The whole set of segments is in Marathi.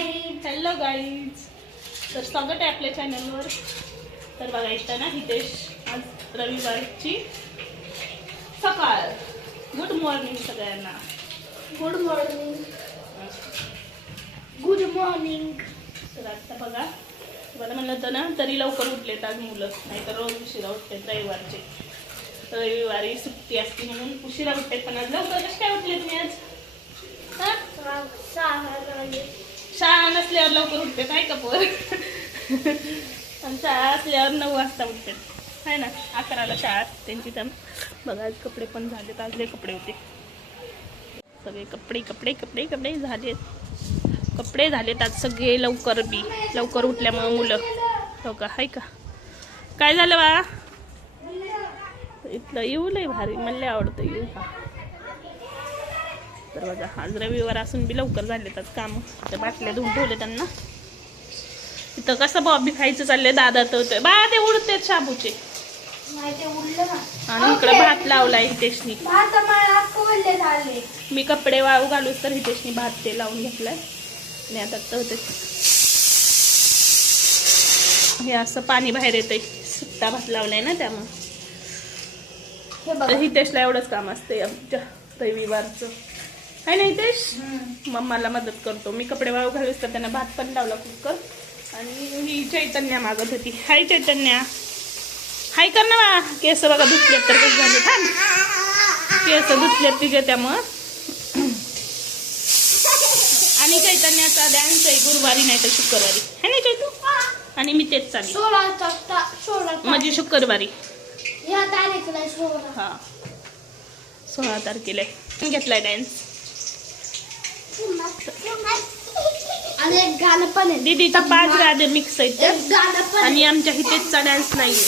हॅलो गाईज, तर स्वागत आहे आपल्या चॅनलवर. तर बघा इथं ना हितेश, आज रविवारची सकाळ. गुड मॉर्निंग सगळ्यांना. Good morning. Good morning. तर आता बघा, मला म्हणलं होतं ना तरी लवकर उठलेत आज मुलं, नाहीतर रोज उशिरा उठतात रविवारचे. रविवारी सुट्टी असते म्हणून उशिरा उठतात, पण आज लवकर कसे काय उठले तुम्ही आज? शाळा नसल्यावर लवकर उठते काय का पोर? आणि शाळा असल्यावर 9 वाजता उठतात आहे ना. 11ला शाळा त्यांची. तर बघा आज कपडे पण झालेत, आज लय कपडे होते सगळे. कपडे कपडे कपडे कपडे झालेत, कपडे झालेत आज सगळे. लवकर उठल्यामुळे मुलं हो का हाय का. काय झालं बा? इथलं येऊ लय भारी, मला आवडतं येऊ का. तर बघा आज रविवार असून बी लवकर झालेत आज काम. तर बाटल्या धुवून ठेवले त्यांना. इथं कसं बॉबी खायचं चाललंय. दादा तर बा ते उडते शाबूचे, आणि इकडे भात लावलाय हितेशनी. मी कपडे वाळू घालूच तर हितेशनी भात ते लावून घेतलाय. आणि आता तर हे असं पाणी बाहेर येतंय, सुट्टा भात लावलाय ना त्यामुळे. हितेशला एवढंच काम असते आमच्या रविवारचं आहे ना. हितेश मम्माला मदत करतो. मी कपडे वाळू घालूच तर त्यांना भात पण लावला कुकर. आणि ही चैतन्या मागत होती. हाय चैतन्या, हाय कर ना बा. केस बघा धुतलेत तर कसं झाले. थांब, केस धुतलेत तिचे त्यामुळं. आणि चैतन्याचा डान्स आहे गुरुवारी नाही तर शुक्रवारी है ना चैतू. आणि मी तेच चालू म्हणजे शुक्रवारी. हा 16 तारखेला घेतलाय डान्स. आणि एक गाणं पण आहे. दीदीचा 5 गाणे मिक्स आहेत. आणि आमच्या हितेशचा डान्स नाहीये.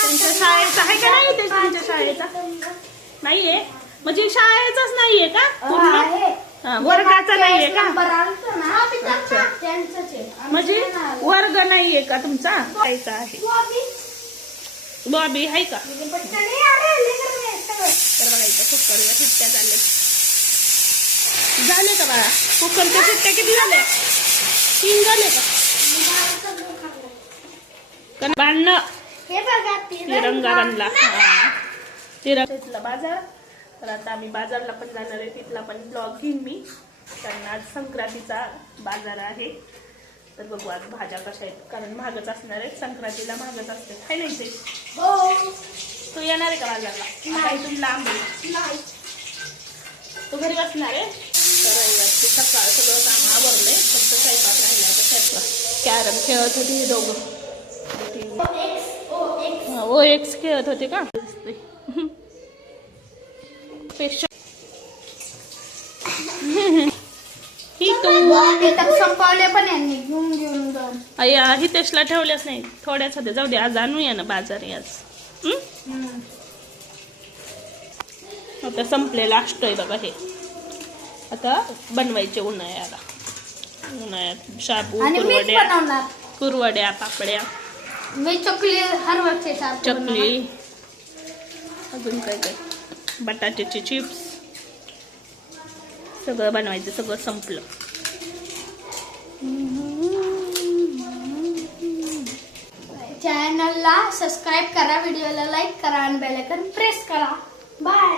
त्यांच्या शाळेचा आहे का नाही? त्यांच्या शाळेचा नाहीये म्हणजे शाळेचाच नाहीये का पूर्ण? वर्गाचा नाहीये का? म्हणजे वर्ग नाहीये का तुमचा? शाळेचा आहे. बॉबी आहे का? तर बघा इथं कुकरच्या शिट्ट्या झाले का बाळा? कुकरच्या शिट्ट्या किती झाल्या? 3 झाले का? भांडणं तिरंगा बनला. तिरंगा बाजार. तर आता आम्ही बाजारला पण जाणार आहे. तिथला पण ब्लॉग घेईन मी. कारण आज संक्रांतीचा बाजार आहे. तर बघू आज भाज्या कशा आहेत, कारण महागच असणार आहेत. संक्रांतीला महागच असते है नाही ते. तू येणार आहे का बाजारला? इथून लांब आहे. तू घरी बसणार आहे. तर रविवारची सकाळ सगळं काम आवरलंय, फक्त स्वयंपाक राहिला. आता स्वयंपाक कॅरम खेळत होते हे दोघं. OX खेळत होते का? ही तू संपवले पण यांनी घेऊन घेऊन जाऊन. अय्या हितेशला ठेवल्याच नाही. थोड्याच होते. जाऊ दे, आज आणूया ना बाजार आज. आता संपलेला असतोय बघा हे. आता बनवायचे उन्हाळ्यात शाबू, कुरवड्या, पापड्या, चकली, अजून काय काय बटाट्याचे चिप्स सगळं बनवायचं. सगळं संपलं. चॅनलला सबस्क्राईब करा, व्हिडिओला लाईक करा आणि बेल आयकॉन प्रेस करा. बाय.